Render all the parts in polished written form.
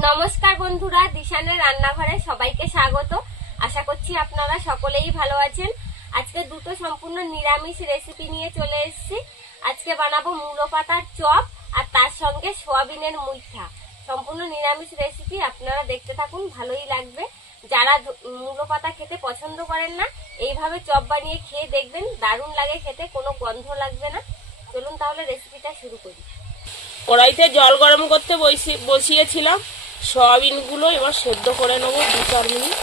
নমস্কার বন্ধুরা, দিশানের রান্নাঘরে সবাইকে স্বাগত। আশা করছি আপনারা সকলেই ভালো আছেন। আজকে দুটো সম্পূর্ণ নিরামিষ রেসিপি নিয়ে চলে এসেছি। আজকে বানাবো মূলো পাতার চপ আর তার সঙ্গে সোয়াবিনের মুইঠা। সম্পূর্ণ নিরামিষ রেসিপি, আপনারা দেখতে থাকুন, ভালোই লাগবে। যারা মূলো পাতা খেতে পছন্দ করেন না, এইভাবে চপ বানিয়ে খেয়ে দেখবেন, দারুণ লাগে খেতে, কোনো গন্ধ লাগবে না। চলুন তাহলে রেসিপিটা শুরু করি। কড়াইতে জল গরম করতে বসিয়েছিলাম। সয়াবিনগুলো এবার সেদ্ধ করে নেবো 2-4 মিনিট।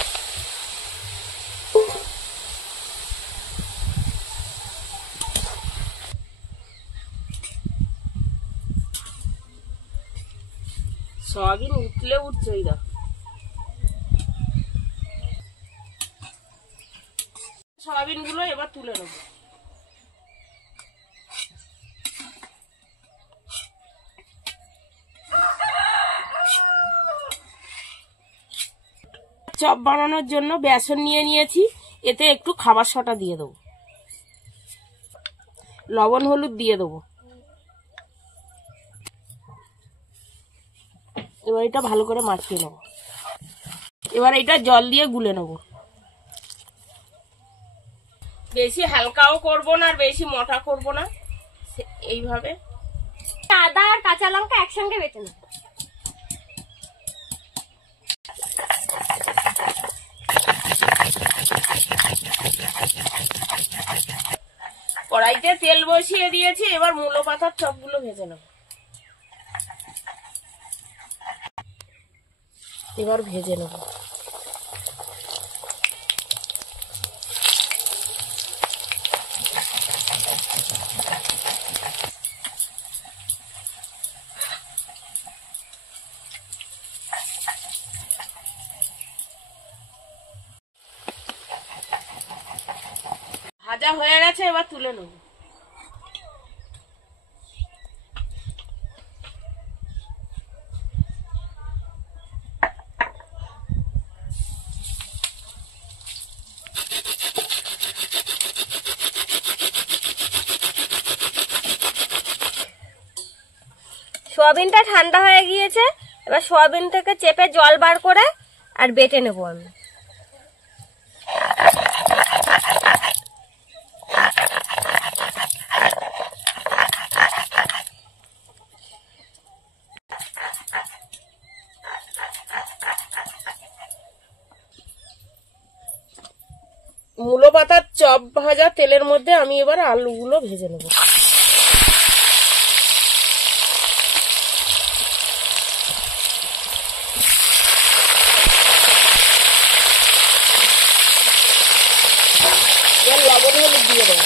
সয়াবিন উঠছে এরা। সয়াবিনগুলো এবার তুলে নেবো। চপ বানানোর জন্য বেসন নিয়ে নিয়েছি, এতে একটু খাবার সোডা দিয়ে দেবো, লবণ হলুদ দিয়ে দেবো। এবার এটা ভালো করে মাখিয়ে নেবো। এবার এটা জল দিয়ে গুলে নেবো। বেশি হালকাও করব না আর বেশি মোটা করব না, এইভাবে। আদা আর কাঁচা লঙ্কা একসঙ্গে বেটে নেব। কড়াইতে তেল বসিয়ে দিয়েছি, এবার মূলো পাতার চপগুলো ভেজে নেব। এবার ভেজে নেব। ভাজা হয়ে গেছে, এবার তুলে নেব। সোয়াবিনটা ঠান্ডা হয়ে গিয়েছে, এবার সোয়াবিন থেকে চেপে জল বার করে আর বেটে নেবো আমি। মূলো পাতার চপ ভাজা তেলের মধ্যে আমি এবার আলুগুলো ভেজে নেব। এবার লবণ হলুদ দিয়ে দেবো।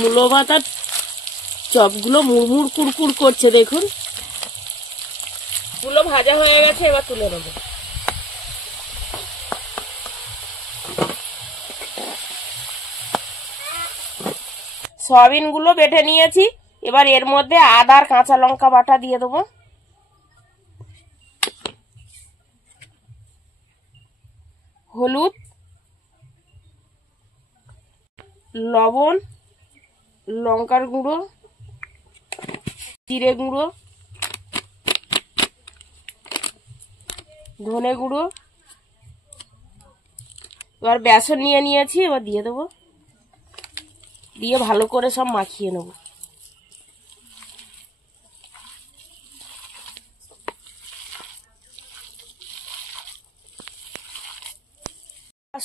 মূলো পাতার চপগুলো মুড়মুড় কুড়কুড় করছে, দেখুন। গুলো ভাজা হয়ে গেছে, এবার তুলে নেব। সয়াবিন গুলো বেটে নিয়েছি, এবার এর মধ্যে আদা আর কাঁচা লঙ্কা বাটা দিয়ে দেবো, হলুদ, লবণ, লঙ্কার গুঁড়ো, জিরে গুঁড়ো, ধনে গুঁড়ো। এবার বেসন নিয়ে নিয়েছি, এবার দিয়ে দেবো, দিয়ে ভালো করে সব মাখিয়ে নেব।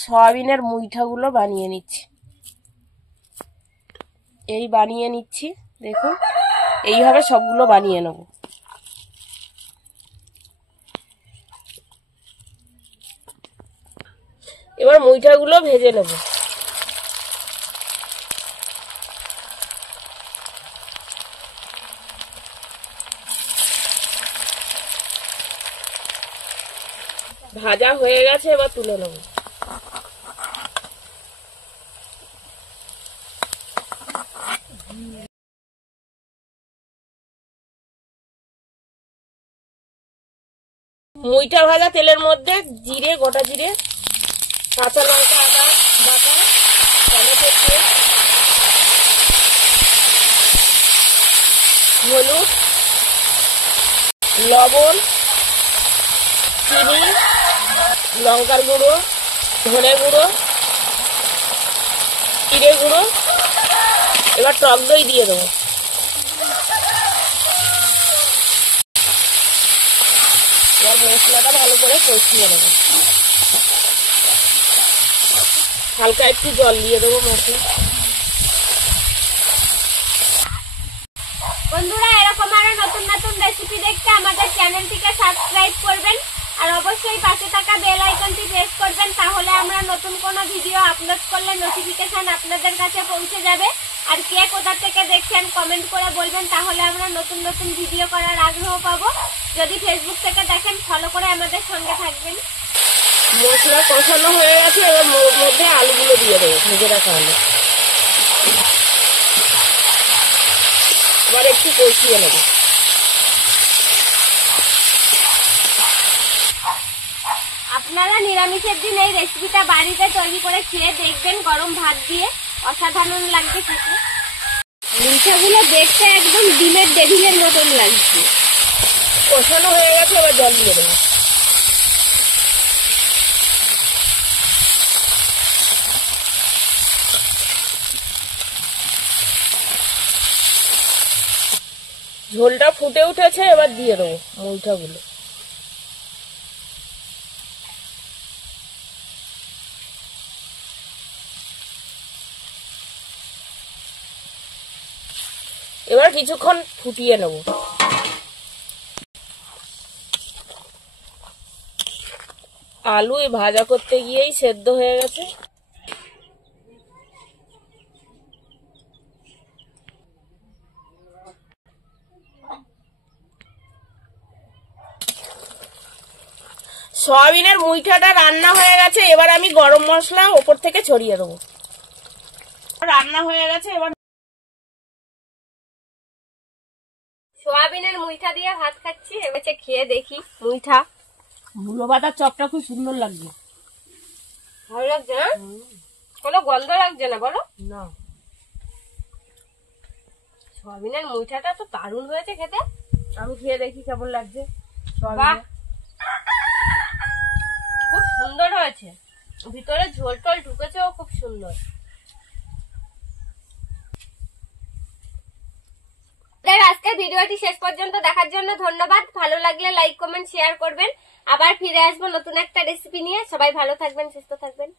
সয়াবিনের মুইঠাগুলো বানিয়ে নিচ্ছি। এই বানিয়ে নিচ্ছি, দেখুন, এইভাবে সবগুলো বানিয়ে নেব। এবার মুইঠাগুলো ভেজে নেব। ভাজা হয়ে গেছে, এবার তুলে নেব। মুইটা ভাজা তেলের মধ্যে জিরে, গোটা জিরে, কাঁচা লঙ্কা, আদা বাটা, টমেটো পেস্ট, হলুদ, লবণ, চিনি, লঙ্কার গুঁড়ো, ধনে গুঁড়ো, জিরে গুঁড়ো, এবার টক দই দিয়ে দেবো। এবার মশলাটা ভালো করে কষিয়ে নেবো। হালকা একটু জল দিয়ে দেবো মশলা। বন্ধুরা, এরকম আরো নতুন নতুন রেসিপি দেখতে আমাদের চ্যানেলটিকে সাবস্ক্রাইব করবেন আর অবশ্যই পাশে থাকা বেল আইকনটি প্রেস করবেন, তাহলে আমরা নতুন কোনো ভিডিও আপলোড করলে নোটিফিকেশন আপনাদের কাছে পৌঁছে যাবে। আর কে কোথা থেকে দেখছেন কমেন্ট করে বলবেন, তাহলে আমরা নতুন নতুন ভিডিও করার আগ্রহ পাবো। যদি ফেসবুক থেকে দেখেন ফলো করে আমাদের সঙ্গে থাকবেন। মশলা কষানো হয়ে গেছে, এবার মধ্যে আলুগুলো দিয়ে দেবো, ভেজে রাখা আলু। এবার একটু কষিয়ে নেবো। আপনারা নিরামিষের দিন এই রেসিপিটা বাড়িতে তৈরি করে খেয়ে দেখবেন, গরম ভাত দিয়ে অসাধারণ লাগবে খেতে। মিঠাগুলো দেখতে একদম ডিমের টেবিলের মতন লাগছে। কষানো হয়ে গেছে, এবার জল দিয়ে দেবো। ঝোলটা ফুটে উঠেছে, এবার দিয়ে দেবো মুইঠাগুলো। এবার কিছুক্ষণ ফুটিয়ে নেব। আলু ভাজা করতে গিয়েই সেদ্ধ হয়ে গেছে। সয়াবিনের মুইঠাটা রান্না হয়ে গেছে, এবার আমি গরম মশলা ওপর থেকে ছড়িয়ে দেবো। রান্না হয়ে গেছে, এবার সোয়াবিনের মুইঠা দিয়ে ভাত খাচ্ছি। এবার খেয়ে দেখি মুইঠা। মূলো পাতার চপটা খুব সুন্দর লাগছে। ভালো লাগছে না? কোনো গন্ধ লাগছে না বলো? না, সোয়াবিনের মুইঠাটা তো দারুণ হয়েছে খেতে। আমি খেয়ে দেখি কেমন লাগছে। বাহ, খুব সুন্দর হয়েছে, ভিতরে ঝোল টোল ঢুকেছেও খুব সুন্দর। আজকের ভিডিওটি শেষ পর্যন্ত দেখার জন্য ধন্যবাদ। ভালো লাগলে লাইক, কমেন্ট, শেয়ার করবেন। আবার ফিরে আসবো নতুন একটা রেসিপি নিয়ে। সবাই ভালো থাকবেন, সুস্থ থাকবেন।